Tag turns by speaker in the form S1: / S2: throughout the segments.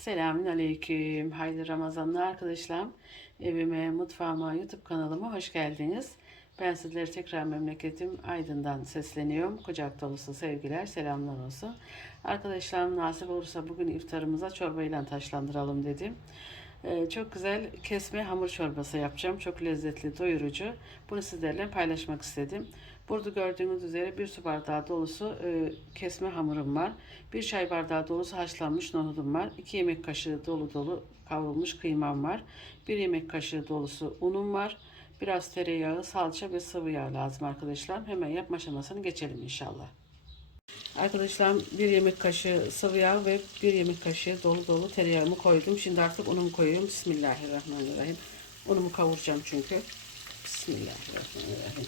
S1: Selamün aleyküm. Hayırlı Ramazanlar arkadaşlarım. Evime, mutfağıma, YouTube kanalıma hoş geldiniz. Ben sizlere tekrar memleketim Aydın'dan sesleniyorum. Kucak dolusu sevgiler, selamlar olsun. Arkadaşlarım nasip olursa bugün iftarımıza çorbayla taşlandıralım dedim. Ee, çok güzel kesme hamur çorbası yapacağım. Çok lezzetli, doyurucu. Bunu sizlerle paylaşmak istedim. Burada gördüğünüz üzere bir su bardağı dolusu e, kesme hamurum var. Bir çay bardağı dolusu haşlanmış nohudum var. 2 yemek kaşığı dolu dolu kavrulmuş kıymam var. 1 yemek kaşığı dolusu unum var. Biraz tereyağı, salça ve sıvı yağ lazım arkadaşlar. Hemen yapma aşamasını geçelim inşallah. Arkadaşlar bir yemek kaşığı sıvı yağ ve bir yemek kaşığı dolu dolu tereyağımı koydum. Şimdi artık unumu koyuyorum. Bismillahirrahmanirrahim. Unumu kavuracağım çünkü. Bismillahirrahmanirrahim.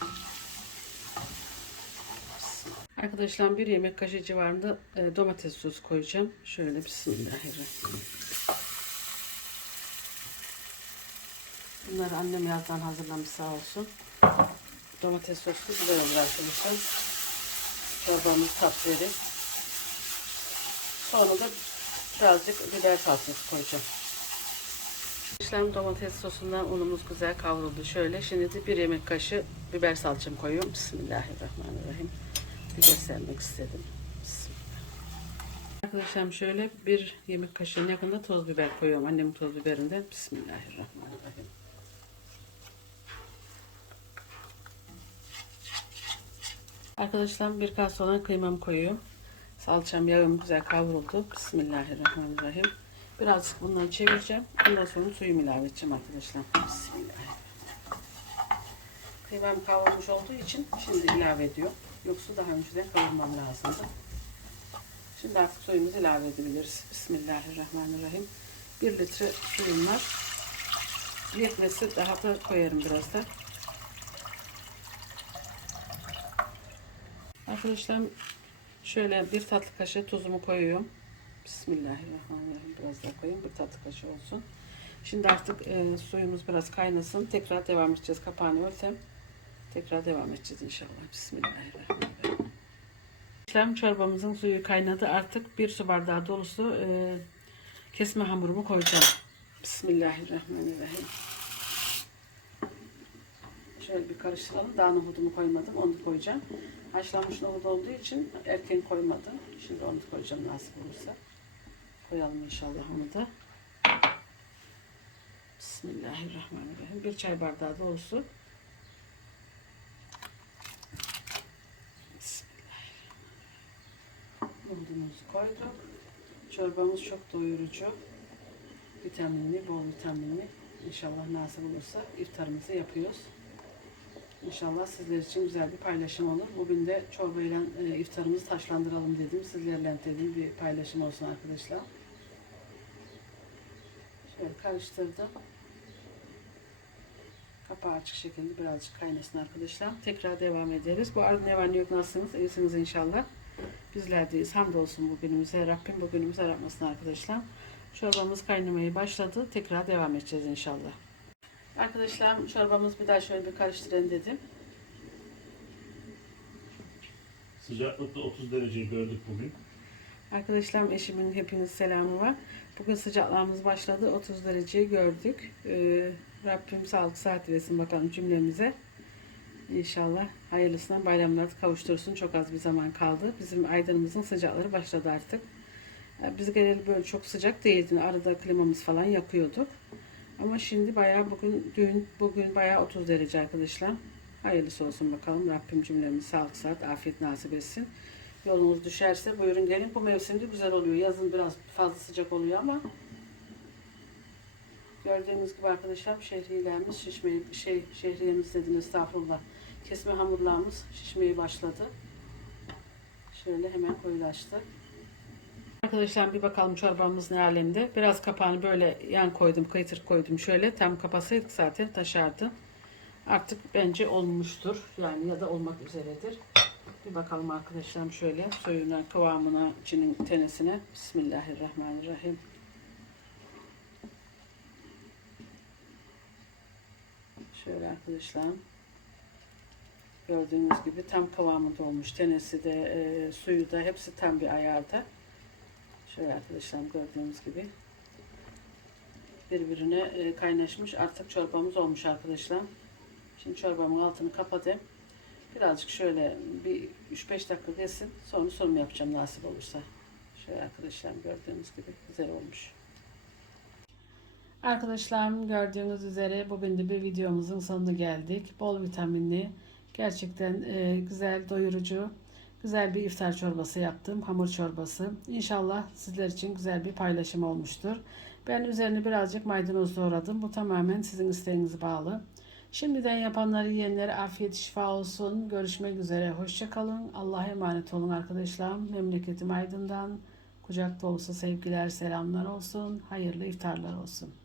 S1: Arkadaşlar bir yemek kaşığı civarında e, domates sosu koyacağım. Şöyle bismillahirrahmanirrahim. Bunları annem yazdan hazırlamış sağ olsun. Domates sosu güzel olur arkadaşlar. Çorbamız tat verir. Sonra da birazcık biber salçası koyacağım. İşlem domates sosundan unumuz güzel kavruldu. Şöyle şimdi de bir yemek kaşığı biber salçamı koyuyorum. Bismillahirrahmanirrahim. Bir göstermek istedim. Bismillah. Arkadaşlar şöyle bir yemek kaşığının yakında toz biber koyuyorum. Annemin toz biberinden. Bismillahirrahmanirrahim. Arkadaşlar bir kase olan kıymamı koyuyorum. Salçam, yağım güzel kavruldu. Bismillahirrahmanirrahim. Birazcık bundan çevireceğim. Ondan sonra suyumu ilave edeceğim arkadaşlar. Bismillahirrahmanirrahim. Kıymam kavrulmuş olduğu için şimdi ilave ediyorum. Yoksa daha önceden kavurmam lazımdı. Şimdi artık suyumuzu ilave edebiliriz. Bismillahirrahmanirrahim. 1 litre suyum var. Yetmesi daha da koyarım biraz da. Arkadaşlar şöyle bir tatlı kaşığı tuzumu koyuyorum. Bismillahirrahmanirrahim. Biraz daha koyayım. Bir tatlı kaşığı olsun. Şimdi artık e, suyumuz biraz kaynasın. Tekrar devam edeceğiz. Kapağını örtem. Tekrar devam edeceğiz inşallah. Bismillahirrahmanirrahim. İşlem çorbamızın suyu kaynadı. Artık bir su bardağı dolusu e, kesme hamurumu koyacağım. Bismillahirrahmanirrahim. Şöyle bir karıştıralım. Daha nohudumu koymadım. Onu koyacağım. Haşlanmış nohut olduğu için erken koymadım. Şimdi onu da koyacağım nasip olursa. Koyalım inşallah onu da. Bismillahirrahmanirrahim. Bir çay bardağı dolusu. Bismillahirrahmanirrahim. Nohudumuzu koyduk. Çorbamız çok doyurucu. Vitaminli, bol vitaminli. İnşallah nasip olursa iftarımızı yapıyoruz. İnşallah sizler için güzel bir paylaşım olur. Bugün de çorbayla e, iftarımızı taşlandıralım dedim. Sizlerle dedim bir paylaşım olsun arkadaşlar. Şöyle karıştırdım. Kapağı açık şekilde birazcık kaynasın arkadaşlar. Tekrar devam ederiz. Bu arada ne var ne yok nasılsınız? İyisiniz inşallah. Bizler deyiz. Hamdolsun bugünümüze. Rabbim bugünümüzü aratmasın arkadaşlar. Çorbamız kaynamaya başladı. Tekrar devam edeceğiz inşallah. Arkadaşlar çorbamız bir daha şöyle bir karıştırın dedim.
S2: Sıcaklıkta 30 dereceyi gördük bugün.
S1: Arkadaşlarım eşimin hepiniz selamı var. Bugün sıcaklarımız başladı. 30 dereceyi gördük. Ee, Rabbim sağlık saat versin bakalım cümlemize. İnşallah hayırlısına bayramlarda kavuştursun. Çok az bir zaman kaldı. Bizim aydınımızın sıcakları başladı artık. Ee, Biz genelde böyle çok sıcak değildi. Arada klimamız falan yakıyorduk. Ama şimdi bayağı bugün dün bugün bayağı 30 derece arkadaşlar. Hayırlısı olsun bakalım. Rabbim cümlemizi sağlık saat afiyet nasip etsin. Yolunuz düşerse buyurun gelin. Bu mevsimde güzel oluyor. Yazın biraz fazla sıcak oluyor ama gördüğünüz gibi arkadaşlar şehriyelerimiz şişmeyi şey şehriyemiz dedim estağfurullah. Kesme hamurlarımız şişmeye başladı. Şöyle hemen koyulaştı. Arkadaşlar bir bakalım çorbamız ne alemde. Biraz kapağını böyle yan koydum, kıytır koydum şöyle. Tam kapasaydık zaten taşardı. Artık bence olmuştur. Yani ya da olmak üzeredir. Bir bakalım arkadaşlarım şöyle suyuna, kıvamına, içinin tenesine. Bismillahirrahmanirrahim. Şöyle arkadaşlar. Gördüğünüz gibi tam kıvamında olmuş. Tenesi de, e, suyu da hepsi tam bir ayarda. Şöyle arkadaşlar gördüğünüz gibi. birbirine e, kaynaşmış. Artık çorbamız olmuş arkadaşlar. Şimdi çorbamın altını kapatayım. Birazcık şöyle bir 3-5 dakika geçsin. Sonra sunum yapacağım nasip olursa. Şöyle arkadaşlar gördüğünüz gibi güzel olmuş. Arkadaşlarım gördüğünüz üzere bugün de bir videomuzun sonuna geldik. Bol vitaminli, gerçekten e, güzel, doyurucu, güzel bir iftar çorbası yaptım. Hamur çorbası. İnşallah sizler için güzel bir paylaşım olmuştur. Ben üzerine birazcık maydanoz doğradım. Bu tamamen sizin isteğinize bağlı. Şimdiden yapanları yiyenlere afiyet şifa olsun. Görüşmek üzere. Hoşça kalın. Allah'a emanet olun arkadaşlar. Memleketim Aydın'dan kucak dolusu sevgiler, selamlar olsun. Hayırlı iftarlar olsun.